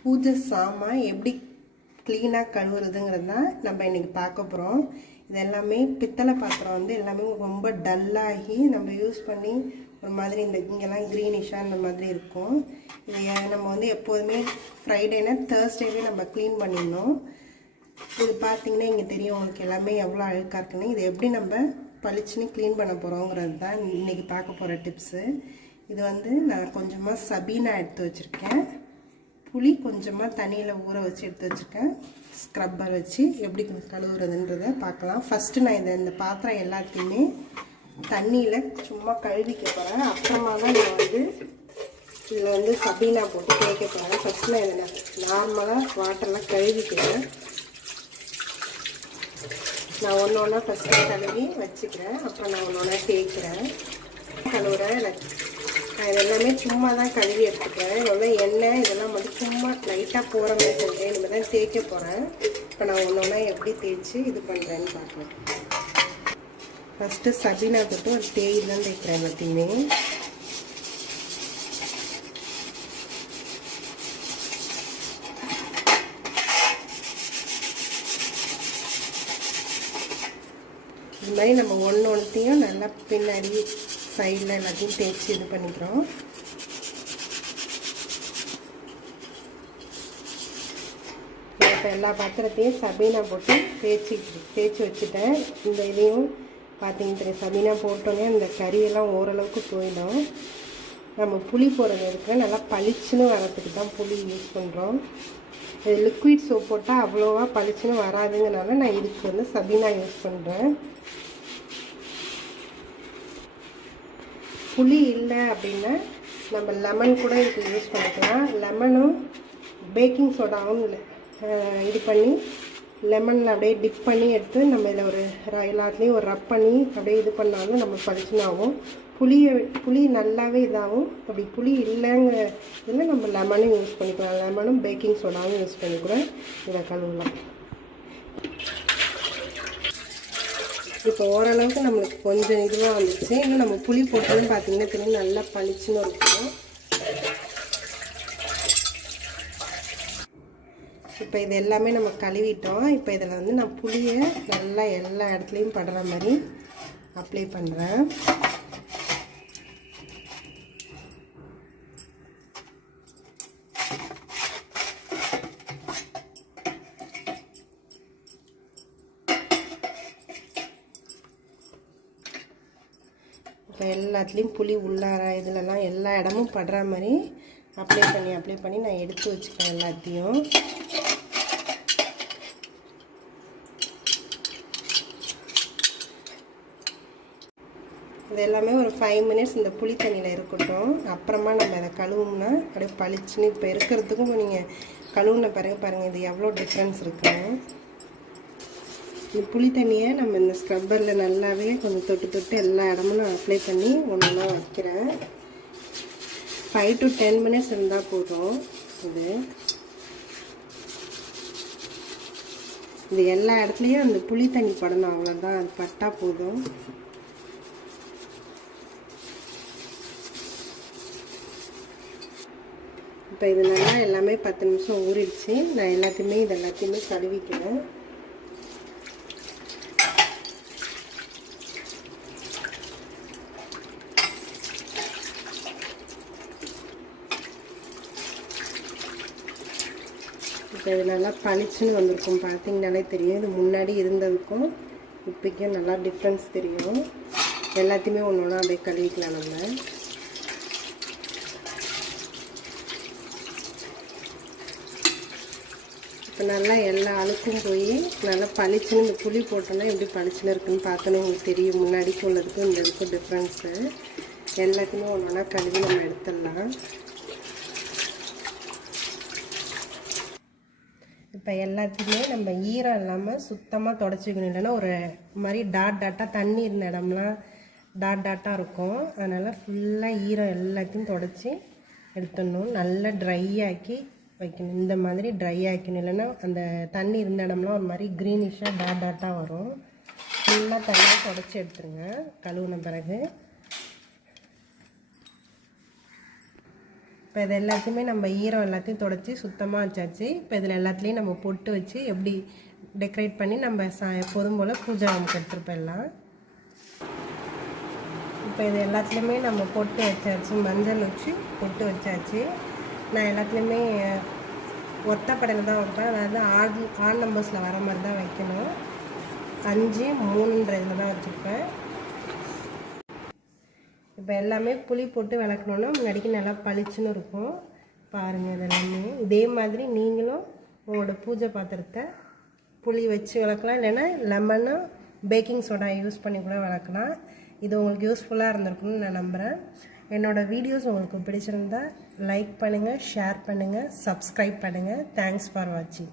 பூஜை சாமான் எப்படி க்ளீனாக கழுவுறதுங்கிறது தான் நம்ம இன்றைக்கி பார்க்க போகிறோம். இது எல்லாமே பித்தளை பாத்திரம் வந்து எல்லாமே ரொம்ப டல்லாகி நம்ம யூஸ் பண்ணி ஒரு மாதிரி இங்கெல்லாம் க்ரீனிஷாக இந்த மாதிரி இருக்கும். இதை நம்ம வந்து எப்போதுமே ஃப்ரைடேனா தேர்ஸ்டேவே நம்ம க்ளீன் பண்ணிடணும். இது பார்த்திங்கன்னா இங்கே தெரியும் உங்களுக்கு எல்லாமே எவ்வளோ அழுக்காக இருக்குன்னு. இதை எப்படி நம்ம பளிச்சுன்னு க்ளீன் பண்ண போகிறோங்கிறது தான் இன்றைக்கி பார்க்க போகிற டிப்ஸு. இது வந்து நான் கொஞ்சமாக சபீனா எடுத்து வச்சுருக்கேன். புளி கொஞ்சமாக தண்ணியில் ஊற வச்சு எடுத்து வச்சுருக்கேன். ஸ்க்ரப்பர் வச்சு எப்படி கழுவுறதுன்றதை பார்க்கலாம். ஃபஸ்ட்டு நான் இந்த பாத்திரம் எல்லாத்தையுமே தண்ணியில் சும்மா கழுவிக்க போகிறேன். அப்புறமா தான் நான் வந்து இதில் வந்து சபீனா போட்டு தேய்க்க போகிறேன். ஃபஸ்ட்டு நான் இதை நார்மலாக வாட்டர்லாம் கழுவிக்கிறேன். நான் ஒன்று ஒன்றா ஃபஸ்ட்டு கழுவி வச்சுக்கிறேன். அப்புறம் நான் ஒன்று ஒன்றா தேய்க்கிறேன். கழுவுறேன். நான் இது எல்லாமே சும்மா தான் கழுவி எடுத்துக்கிறேன். எவ்வளோ எண்ணெய் இதெல்லாம் வந்து சும்மா லைட்டாக போகிற மாதிரி சொல்கிறேன். இனிமேல் தான் தேய்க்க போகிறேன். இப்போ நான் ஒன்று ஒன்றா எப்படி தேய்ச்சி இது பண்ணுறேன்னு பார்க்கலாம். ஃபஸ்ட்டு சபீனா போட்டு ஒரு தேய் தான் தேய்க்கிறேன் எல்லாத்தையுமே. இது மாதிரி நம்ம ஒன்றையும் நல்லா பின்னாடி சைடில் எல்லாத்தையும் தேய்ச்சி இது பண்ணிக்கிறோம். இப்போ எல்லா பாத்திரத்தையும் சபீனா போட்டு தேய்ச்சி வச்சுட்டேன். இந்த இதையும் பார்த்தீங்கன்னா தெரியும், சபீனா போட்டோன்னே அந்த கறியெல்லாம் ஓரளவுக்கு போயிடும். நம்ம புளி போடுறது இருக்கு, நல்லா பளிச்சுன்னு வரத்துக்கு தான் புளி யூஸ் பண்ணுறோம். இது லிக்விட் சோப் போட்டால் அவ்வளோவா பளிச்சுன்னு வராதுங்கனால நான் இதுக்கு வந்து சபீனா யூஸ் பண்ணுறேன். புளி இல்லை அப்படின்னா நம்ம லெமன் கூட இதுக்கு யூஸ் பண்ணிக்கலாம். லெமனும் பேக்கிங் சோடாவும் இது பண்ணி லெமனில் அப்படியே டிப் பண்ணி எடுத்து நம்ம இதில் ஒரு எல்லாத்துலேயும் ஒரு ரப் பண்ணி அப்படியே இது பண்ணாலும் நம்ம பளிச்சுனாகும். புளி நல்லாவே இதாகும். அப்படி புளி இல்லைங்க இதில் நம்ம லெமனும் யூஸ் பண்ணிக்கலாம். லெமனும் பேக்கிங் சோடாவும் யூஸ் பண்ணிக்கூட இதை கழுவலாம். இப்போ ஓரளவுக்கு நம்மளுக்கு கொஞ்சம் இதுவாக வந்துச்சு. இன்னும் நம்ம புளி போட்டோன்னு பார்த்தீங்கன்னா தெரியும் நல்லா பளிச்சுன்னு இருக்கும். இப்போ இது எல்லாமே நம்ம கழுவிட்டோம். இப்போ இதில் வந்து நான் புளியை நல்லா எல்லா இடத்துலையும் படுற மாதிரி அப்ளை பண்ணுறேன். இப்போ எல்லாத்துலேயும் புளி உள்ளார இதிலலாம் எல்லா இடமும் படுற மாதிரி அப்ளை பண்ணி நான் எடுத்து வச்சுக்கிறேன் எல்லாத்தையும். இது எல்லாமே ஒரு 5 மினிட்ஸ் இந்த புளி தண்ணியில் இருக்கட்டும். அப்புறமா நம்ம அதை கழுவும்னா அப்படியே பளிச்சுன்னு இப்போ இருக்கிறதுக்கும் நீங்கள் கழுவுன பிறகு பாருங்கள் இது எவ்வளோ டிஃப்ரென்ஸ் இருக்குன்னு. இந்த புளி தண்ணியை நம்ம இந்த ஸ்க்ரப்பரில் நல்லாவே கொஞ்சம் தொட்டு எல்லா இடமும் நான் அப்ளை பண்ணி ஒன்றா வைக்கிறேன். 5 to 10 மினிட்ஸ் இருந்தால் போதும். இது எல்லா இடத்துலையும் அந்த புளி தண்ணி படணும், அவ்வளோதான். அது பட்டால் போதும். இப்போ இது நல்லா எல்லாமே 10 நிமிஷம் ஊறிடுச்சு. நான் எல்லாத்தையுமே கழுவிக்கிறேன். இப்போ இது நல்லா பளிச்சுன்னு வந்திருக்கும். பார்த்தீங்கன்னாலே தெரியும். இது முன்னாடி இருந்ததுக்கும் இப்போக்கும் நல்லா டிஃப்ரென்ஸ் தெரியும். எல்லாத்தையுமே ஒன்று ஒன்றா அப்படியே கழுவிக்கலாம் நம்ம. இப்போ நல்லா எல்லா அழுக்கும் போய் நல்லா பளிச்சுன்னு இந்த புளி போட்டோன்னா எப்படி பளிச்சுன்னு இருக்குன்னு பார்த்தோன்னே உங்களுக்கு தெரியும். முன்னாடிக்கு உள்ளதுக்கும் இந்த இதுக்கும் டிஃப்ரென்ஸு. எல்லாத்தையுமே ஒன்று ஒன்றா கழுவி நம்ம எடுத்துடலாம். இப்போ எல்லாத்தையுமே நம்ம ஈரம் இல்லாமல் சுத்தமாக தொடச்சிக்கணும். இல்லைன்னா ஒரு மாதிரி டாட்டாக தண்ணி இருந்த இடம்லாம் டாட்டாக இருக்கும். அதனால் ஃபுல்லாக ஈரம் எல்லாத்தையும் தொடச்சி எடுத்துடணும். நல்லா ட்ரை ஆக்கி வைக்கணும். இந்த மாதிரி ட்ரை ஆக்கணும். இல்லைன்னா அந்த தண்ணி இருந்த இடம்லாம் ஒரு மாதிரி க்ரீனிஷாக டாட்டாக வரும். ஃபுல்லாக தண்ணியாக தொடச்சி எடுத்துருங்க கழுவுன பிறகு. இப்போ இது எல்லாத்தையுமே நம்ம ஈரம் எல்லாத்தையும் தொடச்சி சுத்தமாக வச்சாச்சு. இப்போ இதில் எல்லாத்துலேயும் நம்ம பொட்டு வச்சு எப்படி டெக்கரேட் பண்ணி நம்ம எப்போதும் போல் பூஜை நமக்கு எடுத்துகிட்டு போயிடலாம். இப்போ இது எல்லாத்துலேயுமே நம்ம பொட்டு வச்சாச்சு, மஞ்சள் வச்சு பொட்டு வச்சாச்சு. நான் எல்லாத்துலேயுமே ஒத்தப்படையில் தான் வைப்பேன், அதாவது ஆட் நம்பர்ஸில் வர மாதிரி தான் வைக்கணும். 5 3 இதில் தான் வச்சுருப்பேன். இப்போ எல்லாமே புளி போட்டு விளக்கணுன்னா முன்னாடிக்கு நல்லா பளிச்சுன்னு இருக்கும். பாருங்கள், இது எல்லாமே இதே மாதிரி நீங்களும் உங்களோட பூஜை பாத்திரத்தை புளி வச்சு விளக்கலாம், இல்லைன்னா லெமனும் பேக்கிங் சோடா யூஸ் பண்ணி கூட விளக்கலாம். இது உங்களுக்கு யூஸ்ஃபுல்லாக இருந்திருக்குன்னு நான் நம்புகிறேன். என்னோடய வீடியோஸ் உங்களுக்கு பிடிச்சிருந்தா லைக் பண்ணுங்கள், ஷேர் பண்ணுங்கள், சப்ஸ்கிரைப் பண்ணுங்கள். தேங்க்ஸ் ஃபார் வாட்சிங்.